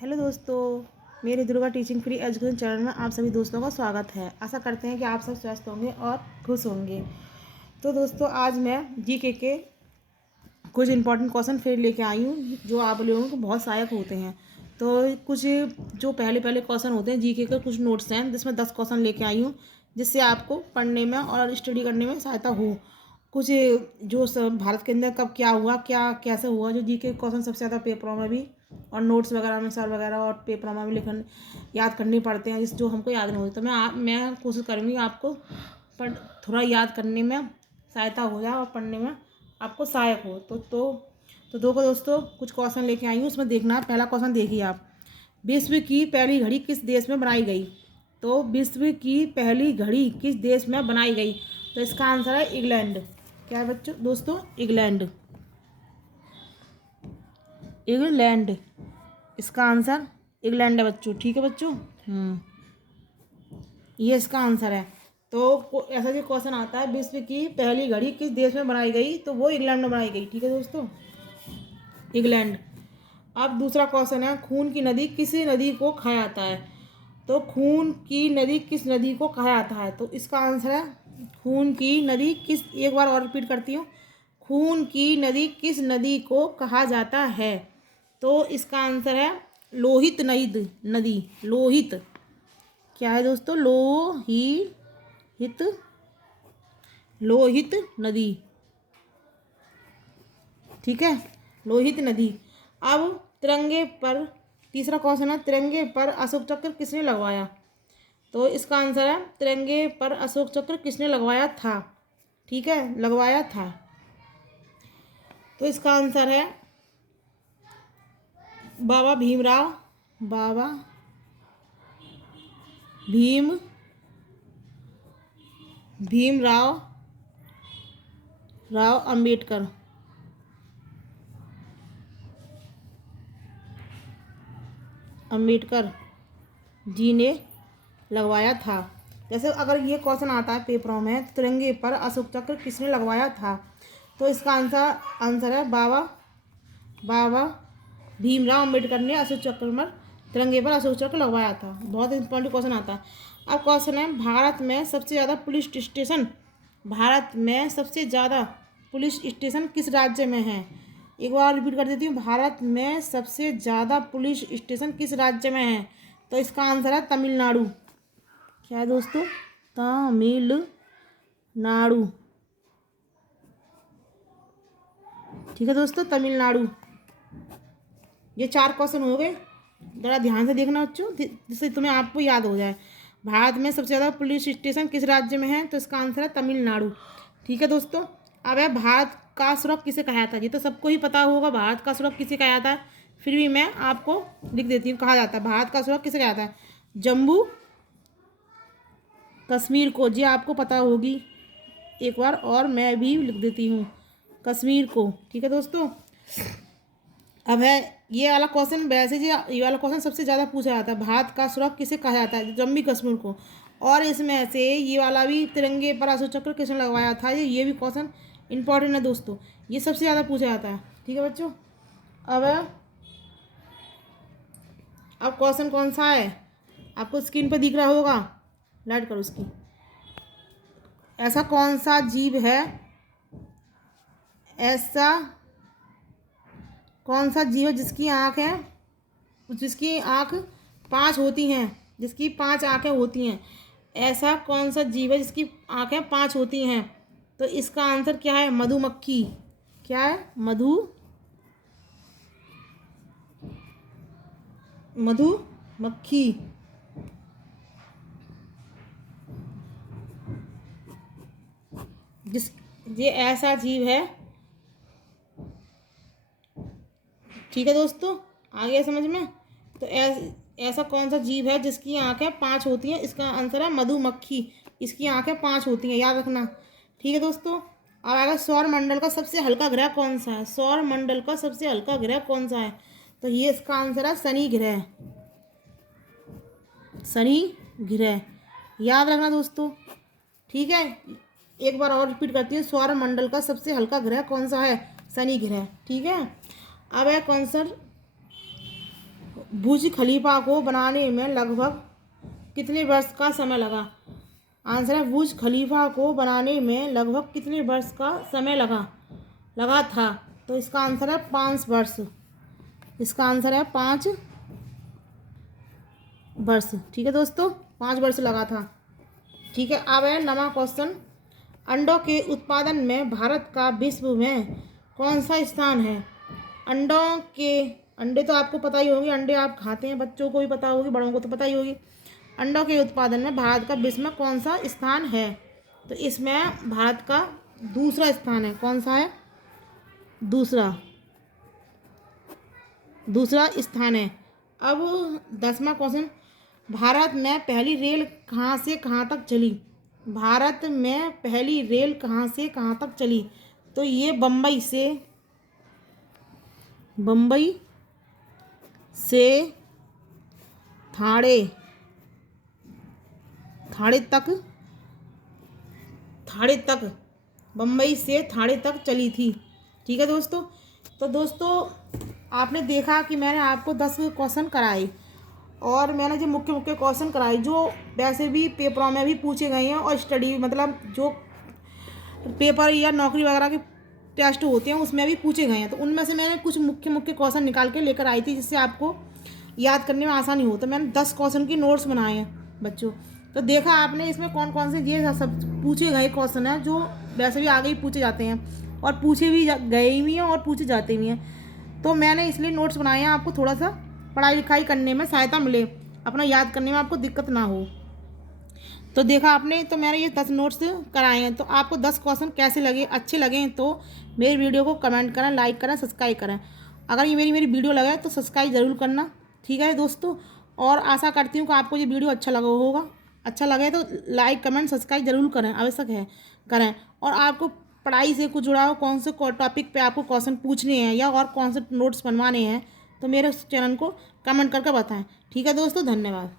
Hello दोस्तों, मेरे Durga teaching free education channel में आप सभी दोस्तों का स्वागत है। आशा करते हैं कि आप सब स्वस्थ होंगे और खुश होंगे। तो दोस्तों, आज मैं जीके के कुछ इंपॉर्टेंट क्वेश्चन फिर लेके आई हूँ जो आप लोगों को बहुत सहायक होते हैं। तो कुछ जो पहले पहले क्वेश्चन होते हैं जीके के, कुछ नोट्स हैं जिसमें 10 क्वेश्चन लेके आई हूँ जिससे आपको पढ़ने में और स्टडी करने में सहायता हो। कुछ जो सब भारत के अंदर कब क्या हुआ, क्या कैसे हुआ, जो जीके क्वेश्चन सबसे ज़्यादा पेपरों में भी और नोट्स वगैरह में सर वगैरह और पेपरों में भी लिखन याद करनी पड़ते हैं, जिस जो हमको याद नहीं होती। तो मैं कोशिश करूँगी आपको पर थोड़ा याद करने में सहायता हो जाए और पढ़ने में आपको सहायक हो। तो दो को दोस्तों कुछ क्वेश्चन लेके आई हूँ, उसमें देखना। पहला क्वेश्चन देखिए आप, विश्व की पहली घड़ी किस देश में बनाई गई? तो विश्व की पहली घड़ी किस देश में बनाई गई? तो इसका आंसर है इंग्लैंड। क्या है बच्चों दोस्तों? इंग्लैंड। इंग्लैंड इसका आंसर इंग्लैंड है बच्चों। ठीक है बच्चों, ये इसका आंसर है। तो ऐसा जो क्वेश्चन आता है विश्व की पहली घड़ी किस देश में बनाई गई, तो वो इंग्लैंड में बनाई गई। ठीक है दोस्तों, इंग्लैंड। अब दूसरा क्वेश्चन है, खून की नदी किस नदी को कहा जाता है? तो खून की नदी किस नदी को कहा जाता है? तो इसका आंसर है खून की नदी किस, एक बार और रिपीट करती हूँ, खून की नदी किस नदी को कहा जाता है? तो इसका आंसर है लोहित नदी। लोहित क्या है दोस्तों? लोहित नदी। ठीक है, लोहित नदी। अब तिरंगे पर तीसरा क्वेश्चन है, तिरंगे पर अशोक चक्र किसने लगवाया? तो इसका आंसर है तिरंगे पर अशोक चक्र किसने लगवाया था? ठीक है, लगवाया था। तो इसका आंसर है बाबा भीमराव अंबेडकर। अंबेडकर जी ने लगवाया था। जैसे अगर ये क्वेश्चन आता है पेपरों में, तो तिरंगे पर अशोक चक्र किसने लगवाया था? तो इसका आंसर है बाबा भीमराव अंबेडकर ने अशोक चक्र पर तिरंगे पर अशोक चक्र लगवाया था। बहुत इंपॉर्टेंट क्वेश्चन आता है। अब क्वेश्चन है, भारत में सबसे ज़्यादा पुलिस स्टेशन किस राज्य में है? एक बार रिपीट कर देती हूँ, भारत में सबसे ज़्यादा पुलिस स्टेशन किस राज्य में है? तो इसका आंसर है तमिलनाडु। क्या है दोस्तों? तमिलनाडु। ठीक है दोस्तों, तमिलनाडु। ये 4 क्वेश्चन हो गए, ज़रा ध्यान से देखना बच्चों, जिससे तुम्हें आपको याद हो जाए। भारत में सबसे ज़्यादा पुलिस स्टेशन किस राज्य में है? तो इसका आंसर है तमिलनाडु। ठीक है दोस्तों, अब है भारत का स्वर्ग किसे कहा जाता है? ये तो सबको ही पता होगा, भारत का स्वर्ग किसे कहा जाता है, फिर भी मैं आपको लिख देती हूँ। कहा जाता है भारत का स्वर्ग किसे कहा जाता है? जम्मू कश्मीर को। जी आपको पता होगी, एक बार और मैं भी लिख देती हूँ, कश्मीर को। ठीक है दोस्तों, अब है ये वाला क्वेश्चन। वैसे जी ये वाला क्वेश्चन सबसे ज़्यादा पूछा जाता है, भारत का स्वर्ग किसे कहा जाता है? जम्मू कश्मीर को। और इसमें से ये वाला भी, तिरंगे पर अशोक चक्र किसने लगवाया था, ये भी क्वेश्चन इंपॉर्टेंट है दोस्तों, ये सबसे ज़्यादा पूछा जाता है। ठीक है बच्चों, अब क्वेश्चन कौन सा है आपको स्क्रीन पर दिख रहा होगा, लाइट करो उसकी। ऐसा कौन सा जीव है, ऐसा कौन सा जीव है जिसकी आँख 5 होती हैं, जिसकी 5 आँखें होती हैं? ऐसा कौन सा जीव है जिसकी आँखें 5 होती हैं? तो इसका आंसर क्या है? मधुमक्खी। क्या है? मधुमक्खी। जिस ये ऐसा जीव है। ठीक है दोस्तों, आ गया समझ में? तो ऐसा कौन सा जीव है जिसकी आंखें 5 होती हैं? इसका आंसर है मधुमक्खी। इसकी आंखें 5 होती हैं, याद रखना। ठीक है दोस्तों, अब अगर सौर मंडल का सबसे हल्का ग्रह कौन सा है? सौर मंडल का सबसे हल्का ग्रह कौन सा है? तो ये इसका आंसर है शनि ग्रह। शनि ग्रह, याद रखना दोस्तों। ठीक है, एक बार और रिपीट करती हूँ, सौर मंडल का सबसे हल्का ग्रह कौन सा है? शनि ग्रह। ठीक है, अब है बुर्ज खलीफा को बनाने में लगभग कितने वर्ष का समय लगा? आंसर है बुर्ज खलीफा को बनाने में लगभग कितने वर्ष का समय लगा था? तो इसका आंसर है 5 वर्ष। इसका आंसर है 5 वर्ष। ठीक है दोस्तों, 5 वर्ष लगा था। ठीक है, अब है नवा क्वेश्चन। अंडों के उत्पादन में भारत का विश्व में कौन सा स्थान है? अंडे तो आपको पता ही होंगे, अंडे आप खाते हैं, बच्चों को भी पता होगी, बड़ों को तो पता ही होगी। अंडों के उत्पादन में भारत का विश्व में कौन सा स्थान है? तो इसमें भारत का दूसरा स्थान है। कौन सा है? दूसरा स्थान है। अब 10वां क्वेश्चन, भारत में पहली रेल कहाँ से कहाँ तक चली? भारत में पहली रेल कहाँ से कहाँ तक चली? तो ये बम्बई से थाणे तक बम्बई से थाणे तक चली थी। ठीक है दोस्तों, तो दोस्तों आपने देखा कि मैंने आपको 10 क्वेश्चन कराए और मैंने जो मुख्य क्वेश्चन कराए जो वैसे भी पेपरों में भी पूछे गए हैं और स्टडी मतलब जो पेपर या नौकरी वगैरह के टेस्ट होते हैं उसमें भी पूछे गए हैं। तो उनमें से मैंने कुछ मुख्य क्वेश्चन निकाल के लेकर आई थी जिससे आपको याद करने में आसानी हो। तो मैंने 10 क्वेश्चन की नोट्स बनाए हैं बच्चों। तो देखा आपने इसमें कौन कौन से ये सब पूछे गए क्वेश्चन हैं जो वैसे भी आगे ही पूछे जाते हैं और पूछे भी गए भी हैं और पूछे जाते भी हैं। तो मैंने इसलिए नोट्स बनाए हैं, आपको थोड़ा सा पढ़ाई लिखाई करने में सहायता मिले, अपना याद करने में आपको दिक्कत ना हो। तो देखा आपने, तो मैंने ये 10 नोट्स कराए हैं। तो आपको 10 क्वेश्चन कैसे लगे, अच्छे लगे तो मेरी वीडियो को कमेंट करें, लाइक करें, सब्सक्राइब करें। अगर ये मेरी वीडियो लगे तो सब्सक्राइब ज़रूर करना। ठीक है दोस्तों, और आशा करती हूँ कि आपको ये वीडियो अच्छा लगा होगा। अच्छा लगे तो लाइक कमेंट सब्सक्राइब ज़रूर करें, आवश्यक है करें। और आपको पढ़ाई से कुछ जुड़ा हो, कौन से टॉपिक पे आपको क्वेश्चन पूछने हैं या और कौन से नोट्स बनवाने हैं तो मेरे चैनल को कमेंट करके बताएं। ठीक है दोस्तों, धन्यवाद।